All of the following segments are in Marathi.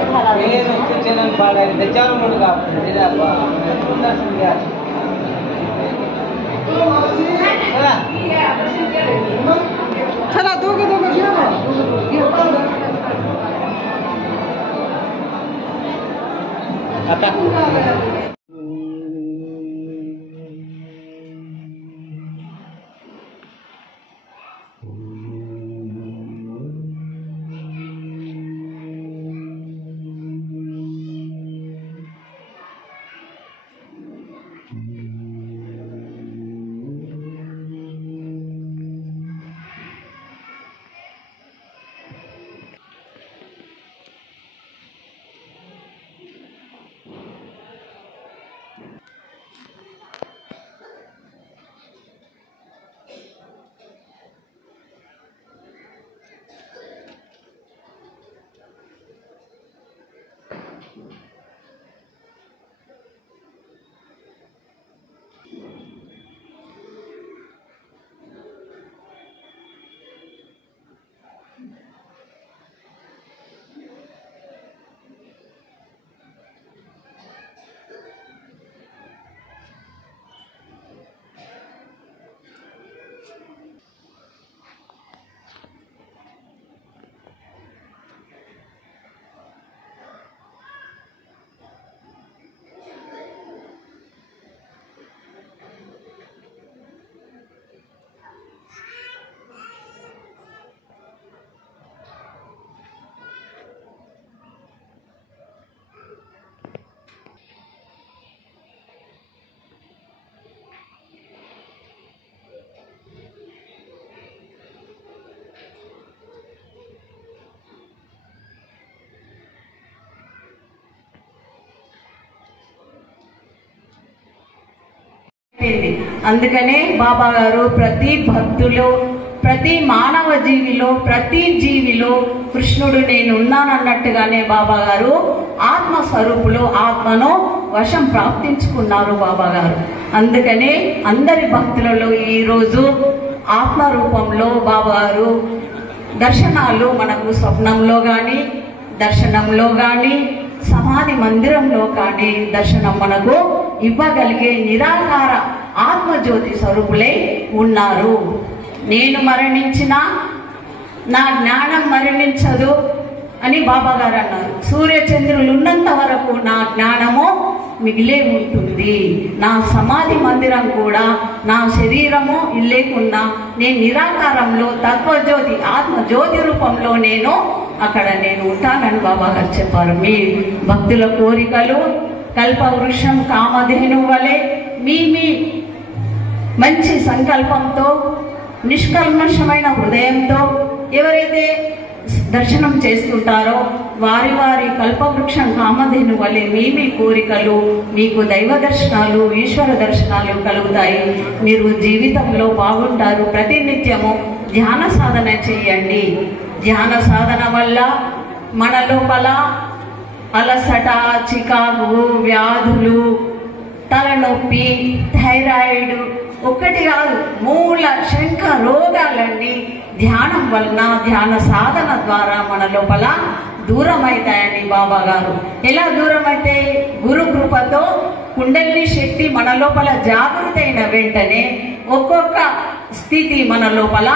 चलन पाडायचं त्याच्यावर मुलगा चला दोघं आता అందుకనే బాబా గారు ప్రతి భక్తులు ప్రతి మానవ జీవిలో ప్రతి జీవిలో కృష్ణుడు నేను ఉన్నానన్నట్టుగానే బాబా గారు ఆత్మస్వరూపులు ఆత్మను వశం ప్రాప్తించుకున్నారు బాబా గారు. అందుకనే అందరి భక్తులలో ఈరోజు ఆత్మ రూపంలో బాబా గారు దర్శనాలు మనకు స్వప్నంలో కానీ దర్శనంలో కానీ సమాధి మందిరంలో కానీ దర్శనం మనకు ఇవ్వగలిగే నిరాకార ఆత్మజ్యోతి స్వరూపులై ఉన్నారు. నేను మరణించినా నా జ్ఞానం మరణించదు అని బాబా గారు అన్నారు. సూర్యచంద్రులు ఉన్నంత వరకు నా జ్ఞానము మిగిలే ఉంటుంది. నా సమాధి మందిరం కూడా నా శరీరము లేకున్నా నేను నిరాకారంలో తత్వజ్యోతి ఆత్మజ్యోతి రూపంలో నేను అక్కడ నేను ఉంటానని బాబా గారు చెప్పారు. మీ భక్తుల కోరికలు కల్పవృక్షం కామధేను వలె మీ మంచి సంకల్పంతో నిష్కల్మషమైన హృదయంతో ఎవరైతే దర్శనం చేస్తుంటారో వారి వారి కల్పవృక్షం కామధేను వలె మీ కోరికలు మీకు దైవ దర్శనాలు ఈశ్వర దర్శనాలు కలుగుతాయి. మీరు జీవితంలో బాగుంటారు. ప్రతినిత్యము ధ్యాన సాధన చేయండి. ధ్యాన సాధన వల్ల మన లోపల అలసట, చికాకు, వ్యాధులు, తలనొప్పి, థైరాయిడ్ ఒక్కటి కాదు మూల శంఖ రోగాలన్నీ ధ్యానం వలన ధ్యాన సాధన ద్వారా మన లోపల దూరమైతాయని బాబా గారు. ఎలా దూరమైతే గురు కృపతో కుండలిని శక్తి మన లోపల జాగృతి అయిన వెంటనే ఒక్కొక్క స్థితి మన లోపల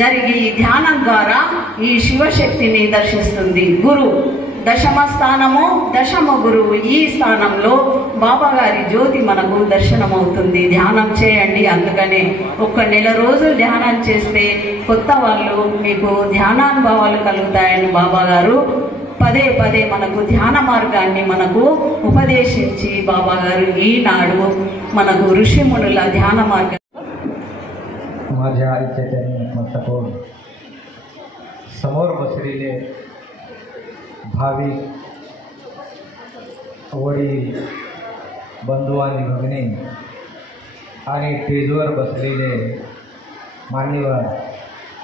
జరిగి ధ్యానం ద్వారా ఈ శివశక్తిని దర్శిస్తుంది. గురు దశమ స్థానము, దశమ గురువు. ఈ స్థానంలో బాబా గారి జ్యోతి మనకు దర్శనమవుతుంది. ధ్యానం చేయండి. అందుకనే ఒక్క నెల రోజులు ధ్యానం చేస్తే కొత్త వాళ్ళు మీకు ధ్యానానుభవాలు కలుగుతాయని బాబా గారు పదే పదే మనకు ధ్యాన మార్గాన్ని మనకు ఉపదేశించి బాబా గారు ఈనాడు మనకు ఋషిమునుల ధ్యాన మార్గం माझ्या आईच्या मस्तकोर समोर बसलेले भाविक वडील बंधू आणि भगिनी आणि स्टेजवर बसलेले मान्यवर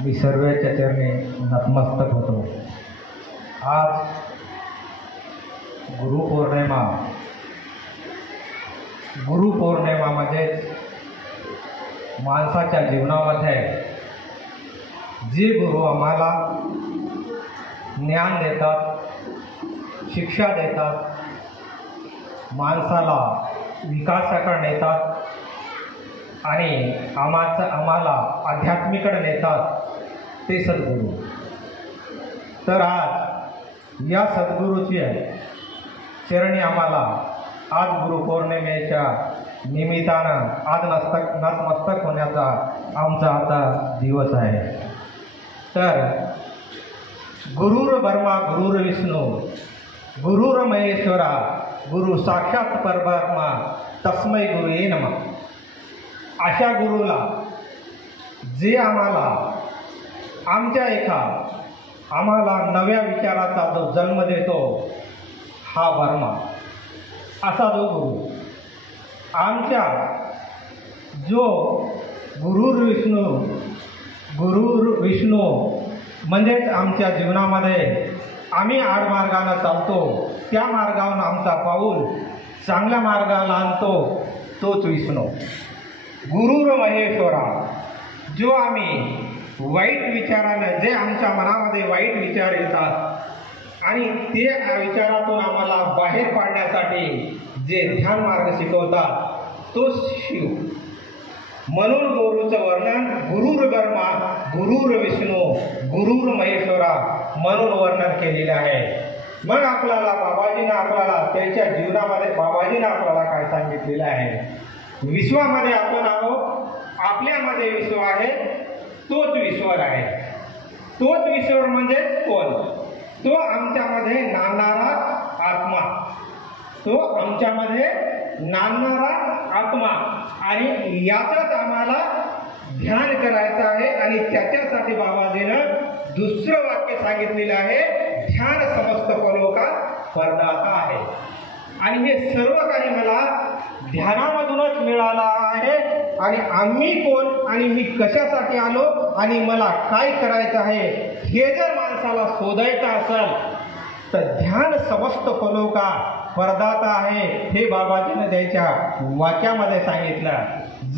मी सर्वांच्या चरणी नतमस्तक होतो. आज गुरुपौर्णिमा म्हणजे माणसाच्या जीवनामध्ये जे गुरु आम्हाला ज्ञान देतात, शिक्षा देतात, माणसाला विकासाकडे नेतात आणि आम्हाला अध्यात्मिकडे नेतात ते सद्गुरू. तर आज या सद्गुरूची चरणी आम्हाला आज गुरुपौर्णिमेच्या निमित्तानं आज नतमस्तक होण्याचा आमचा आता दिवस आहे. तर गुरुर ब्रह्मा गुरुर विष्णू गुरुर महेश्वरा गुरु साक्षात परब्रह्मा तस्मै गुरुये नमः. अशा गुरुला जे आम्हाला नव्या विचाराचा जो जन्म देतो हा ब्रह्मा, असा जो गुरु आमच्या जो गुरुर विष्णू म्हणजेच आमच्या जीवनामध्ये आम्ही आडमार्गानं चालतो, त्या मार्गावरून आमचा पाऊल चांगल्या मार्गाला आणतो तोच विष्णू. गुरुर महेश्वरा, जो आम्ही वाईट विचारानं, जे आमच्या मनामध्ये वाईट विचार येतात आणि ते विचारातून आम्हाला बाहेर पाडण्यासाठी जे ध्यान मार्ग शिकवतात तोच शिव. म्हणून गुरुचं वर्णन गुरुर ब्रह्मा गुरुर विष्णू गुरुर महेश्वरा म्हणून वर्णन केलेलं आहे. मग आपल्याला बाबाजीनं आपल्याला त्याच्या जीवनामध्ये बाबाजीनं आपल्याला काय सांगितलेलं आहे. विश्वामध्ये आपण आहोत, आपल्यामध्ये विश्व आहे, तोच ईश्वर आहे. तोच ईश्वर म्हणजे कोण? तो आमच्यामध्ये नांदणारा आत्मा, तो आमच्यामध्ये नांदणारा आत्मा. आणि याचंच आम्हाला ध्यान करायचं आहे. आणि त्याच्यासाठी बाबाजीनं दुसरं वाक्य सांगितलेलं आहे, ध्यान समस्त परलोकात परदाता आहे. आणि हे सर्व काही मला ध्यानामधूनच मिळालं आहे. आणि आम्ही कोण आणि मी कशासाठी आलो आणि मला काय करायचं आहे हे जर माणसाला शोधायचं असेल तर ध्यान समस्त परलोका परदाता आहे हे बाबाजीनं त्याच्या वाक्यामध्ये सांगितलं.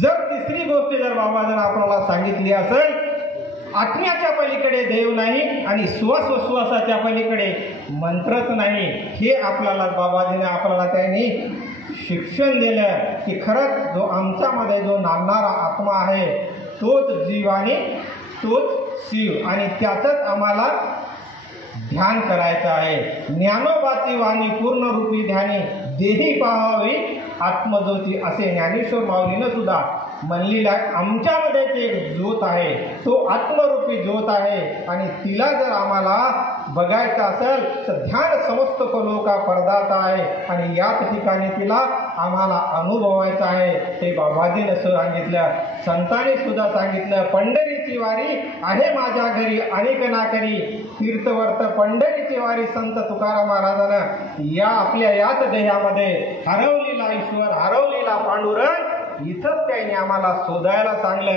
जर तिसरी गोष्ट जर बाबाजीनं आपल्याला सांगितली असेल, आत्म्याच्या पलीकडे देव नाही आणि श्वासोश्वासाच्या पलीकडे मंत्रच नाही, हे आपल्याला बाबाजीने आपल्याला त्यांनी शिक्षण दिलं की खरंच जो आमच्यामध्ये जो नांदणारा आत्मा आहे तोच जीव आणि तोच शिव आणि त्याचंच आम्हाला ध्यान करायचं आहे. ज्ञानोबाची वाणी पूर्ण रूपी ध्यानी देही पाहावी आत्मज्योती असे ज्ञानेश्वर माऊलीनं सुद्धा म्हणलेलं आहे. आमच्यामध्ये ते ज्योत आहे, तो आत्मरूपी ज्योत आहे आणि तिला जर आम्हाला बघायचं असेल तर ध्यान समस्त परलोका परदाता आहे आणि याच ठिकाणी तिला आम्हाला अनुभवायचं आहे. ते बाबाजीनं सांगितलं, संतांनी सुद्धा सांगितलं. पंढरीची वारी आहे माझ्या घरी अनेक ना करी तीर्थवर्त पंढरीची वारी संत तुकाराम महाराजानं या आपल्या याच देहामध्ये हरवलेला ईश्वर हरवलेला पांडुरंग इथंच त्यांनी आम्हाला शोधायला सांगलं.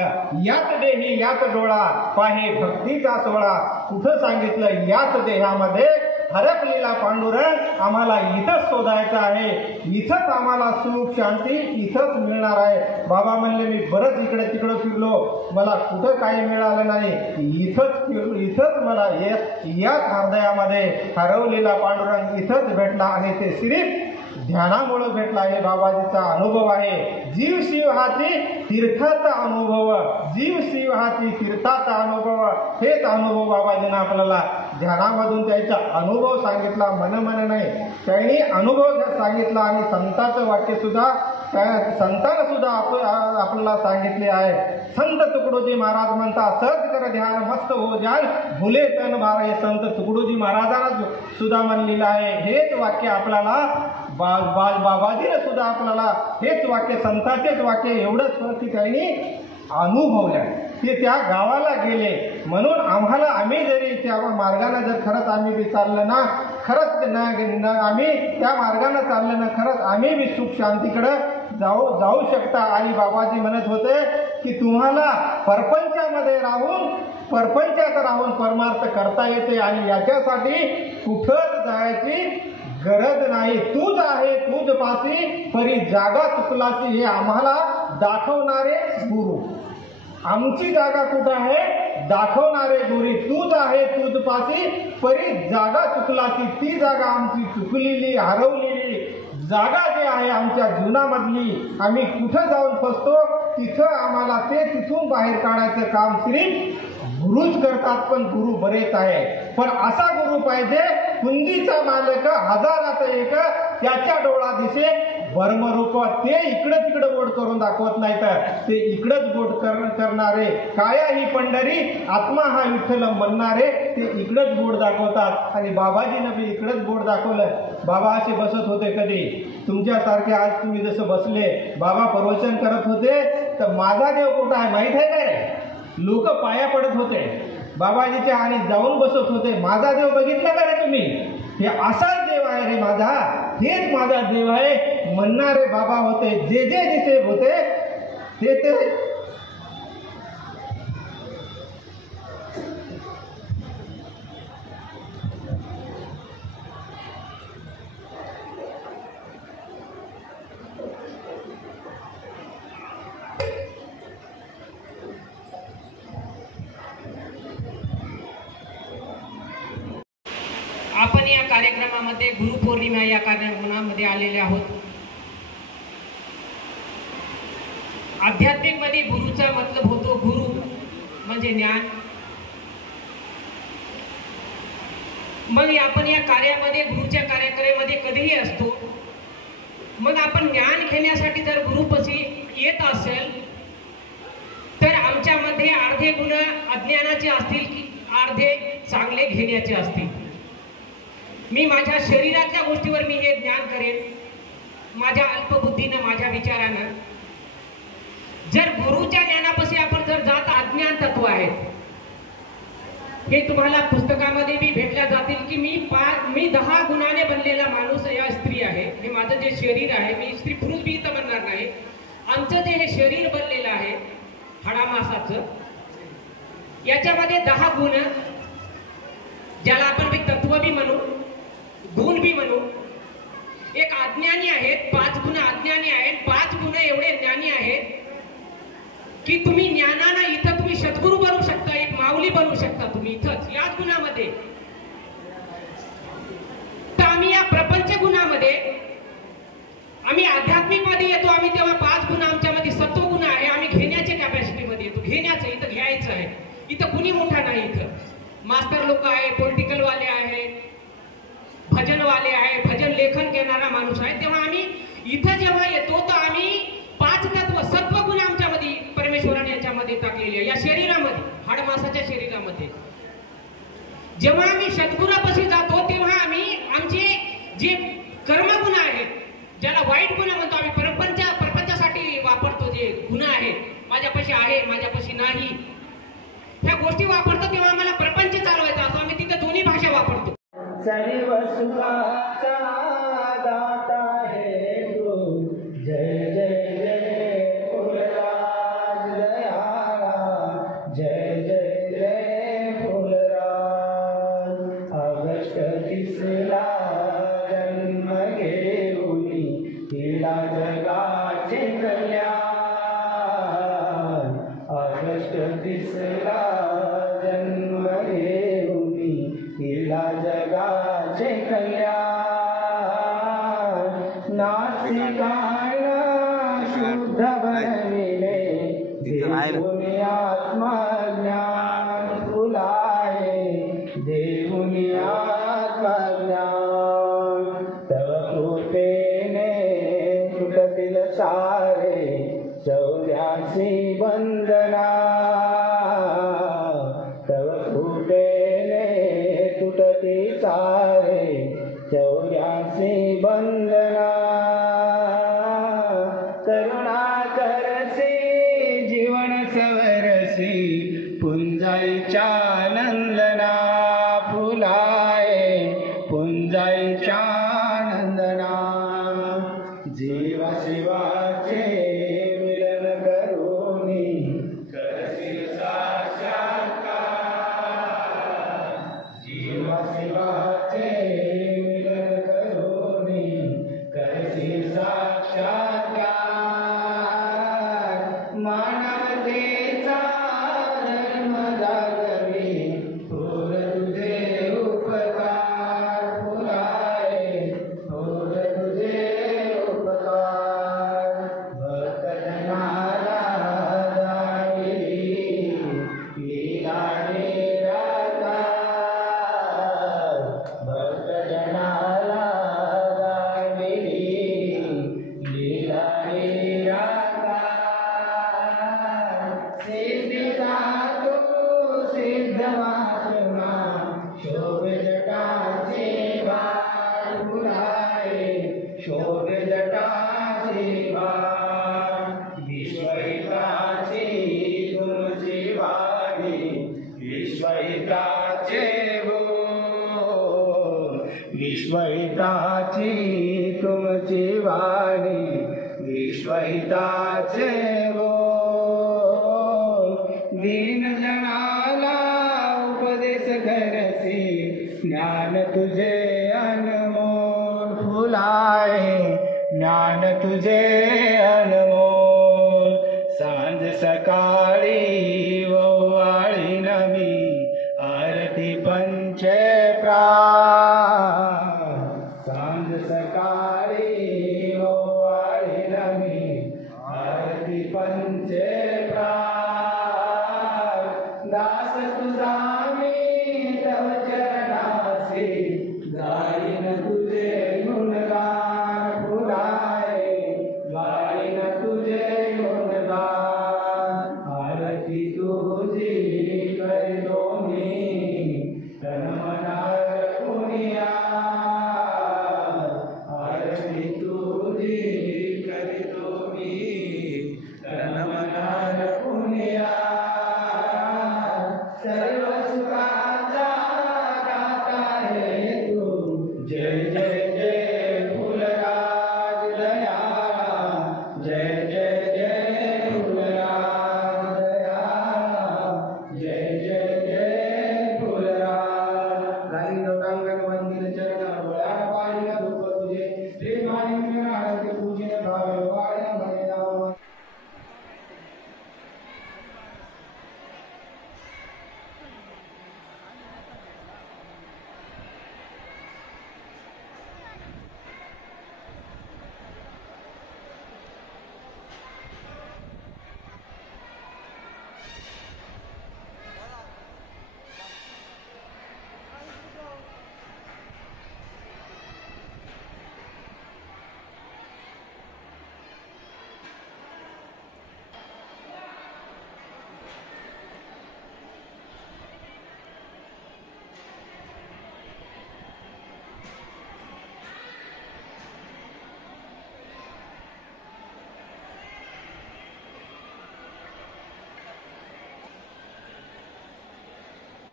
याच देही याच डोळा पाहे भक्तीचा सोहळा. कुठं सांगितलं? याच देहामध्ये हरपलेला पांडुरंग आम्हाला इथंच शोधायचा आहे, इथंच आम्हाला सुख शांती इथंच मिळणार आहे. बाबा म्हणले मी बरंच इकडे तिकडं फिरलो, मला कुठं काही मिळालं नाही, इथंच मला याच हृदयामध्ये हरवलेला पांडुरंग इथंच भेटला आणि ते सिर्फ ध्यानामुळे भेटला. हे बाबाजीचा अनुभव आहे. जीव शिव हाती तीर्थाचा अनुभव, जीव शिव हाती तीर्थाचा अनुभव. हेच अनुभव बाबाजीनं आपल्याला ध्यानामधून त्याचा अनुभव सांगितला, मन नाही त्यांनी अनुभव सांगितला. आणि संतांचं वाक्य सुद्धा संतांना सुद्धा आपल्याला सांगितले आहे. संत तुकडोजी महाराज म्हणतात, सहज कर ध्यान मस्त हो जान भुले तन भार. हे संत तुकडोजी महाराजांना सुद्धा म्हणलेलं आहे. हेच वाक्य आपल्याला बाबाजीने सुद्धा आपल्याला हेच वाक्य संतांचेच वाक्य एवढंच की त्यांनी अनुभवलं. ते त्या गावाला गेले म्हणून आम्ही जरी त्या मार्गाने जर खरंच आम्ही बी चाललं ना, खरंच आम्ही त्या मार्गाने चाललं ना, खरंच आम्ही बी सुख शांतीकडं जाऊ शकता. आणि बाबाजी म्हणत होते की तुम्हाला परपंचामध्ये परपंचात राहून परमार्थ करता येते आणि याच्यासाठी कुठंच जायची गरज नाही. तूच आहे तूच पासी परी जागा चुकलासी. हे आम्हाला दाखवणारे गुरु. आमची जागा कुठं आहे दाखवणारे गोरी तूच आहे तूच पासी, परी जागा चुकलासी ती जागा आमची चुकलेली हरवलेली जागा जी आहे आमच्या जीवनामधली, आम्ही कुठं जाऊन फसतो तिथं आम्हाला ते तिथून बाहेर काढायचं काम श्री गुरुच करतात. पण गुरु बरेच आहे, पण असा गुरु पाहिजे कुंडीचा मालक हजारात एक, त्याच्या डोळा दिसे भरमरूप. ते इकडं तिकडं बोट करून दाखवत नाही तर ते इकडंच बोट करणारे, काया ही पंढरी आत्मा हा विठ्ठल म्हणणारे ते इकडंच बोट दाखवतात. आणि बाबाजीनं बी इकडंच बोट दाखवलं. बाबा असे बसत होते कधी तुमच्यासारखे आज तुम्ही जसं बसले, बाबा प्रवचन करत होते तर माझा देव कुठं आहे माहीत आहे काय? लोक पाया पडत होते बाबाजीच्या आणि जाऊन बसत होते. माझा देव बघितला का रे तुम्ही? हे असाच देव आहे रे माझा, हेच माझा देव आहे म्हणणारे बाबा होते. जे जे दिसे होते ते ते आपण या कार्यक्रमामध्ये गुरुपौर्णिमा या कार्यक्रमामध्ये आलेले आहोत. आध्यात्मिक मध्ये गुरुचा मतलब होतो गुरु म्हणजे ज्ञान. मग आपण या कार्यामध्ये गुरुच्या कार्यक्रमामध्ये कधीही असतो. मग आपण ज्ञान घेण्यासाठी जर गुरुपाशी येत असेल तर आमच्यामध्ये अर्धे गुण अज्ञानाचे असतील की अर्धे चांगले घेण्याचे असतील. मी माझ्या शरीरातल्या गोष्टीवर मी हे ज्ञान करेन माझ्या अल्पबुद्धीनं माझ्या विचारानं. जर गुरुच्या ज्ञानापाशी आपण जर जात अज्ञान तत्व आहेत हे तुम्हाला पुस्तकामध्ये बी भेटल्या जातील की मी 10 गुणाने बनलेला माणूस या स्त्री आहे. हे माझं जे शरीर आहे, मी स्त्री पुरुष बी इथं म्हणणार नाही, आमचं जे हे शरीर बनलेलं आहे हाडामासाचं, याच्यामध्ये 10 गुण ज्याला आपण बी तत्व बी म्हणू गुण बी म्हणू. एक अज्ञानी आहेत, 5 गुण अज्ञानी आहेत, 5 गुण एवढे ज्ञानी आहेत की तुम्ही ज्ञानानं इथं तुम्ही सद्गुरू बनू शकता, एक माऊली बनू शकता तुम्ही इथंच याच गुणामध्ये. तर आम्ही या प्रपंच गुणामध्ये आम्ही आध्यात्मिक मध्ये येतो. आम्ही तेव्हा 5 गुण आमच्यामध्ये सत्व गुण आहे, आम्ही घेण्याच्या कॅपॅसिटी मध्ये येतो. घेण्याचं इथं घ्यायचं आहे. इथं कुणी मोठा नाही, इथं मास्टर लोक आहे, पॉलिटिकल वाले आहेत, भजन वाले आहे, भजन लेखन करणारा माणूस आहे. तेव्हा आम्ही इथं जेव्हा येतो तर आम्ही 5 तत्व सत्व गुण आमच्यामध्ये परमेश्वराने याच्यामध्ये टाकलेले आहे या शरीरामध्ये, हाडमासाच्या शरीरामध्ये. जेव्हा आम्ही सद्गुणापाशी जातो तेव्हा आम्ही आमचे जे कर्मगुण आहेत, ज्याला वाईट गुण म्हणतो आम्ही, प्रपंचासाठी वापरतो जे गुण आहेत, माझ्यापाशी आहे माझ्यापाशी नाही, ह्या गोष्टी वापरतो. तेव्हा आम्हाला प्रपंच चालवायचा असतो. आम्ही तिथे दोन्ही भाषा वापरतो. सर्व सुखाचा दाता है तू, जय जय जय फुलराज दयाळा, जय जय जय फुलराज. ऑगस्ट 30ला जन्म घेऊनी तिला जगाचे कल्याण. ऑगस्ट 30ला जन्म घेऊनी तिला जगाचे कल्याण. नासिकाला शुद्ध बनविले देऊनी आत्मज्ञान फुलाए, देऊनी आत्मज्ञान. तव कृपेने सुटतील सारे 84 बंधना. तव कृपेने तुटती सारे 84 बंधना. करुणा करसी जीवन सवरसी पुंजाईच्या नंदना फुलाए, पुंजाईच्या नंदना. जीवा शिवाचे मिलन करुनी करसी साक्षात्कार. जीवा शिवाचे मिलन करुनी करसी शोभे जटाची भार विश्वहिताची तुमची वाणी विश्वहिताचे बोल विश्वहिताची तुमची वाणी विश्वहिताचे बोल दीन जनाला उपदेश करसी ज्ञान तुझे अनमोल फुलाए ज्ञान तुझे अनमोल सांज सकाळी ओवाळी नवी आरती पंचे प्राण सांज सकाळी ओवाळी नवी आरती पंचे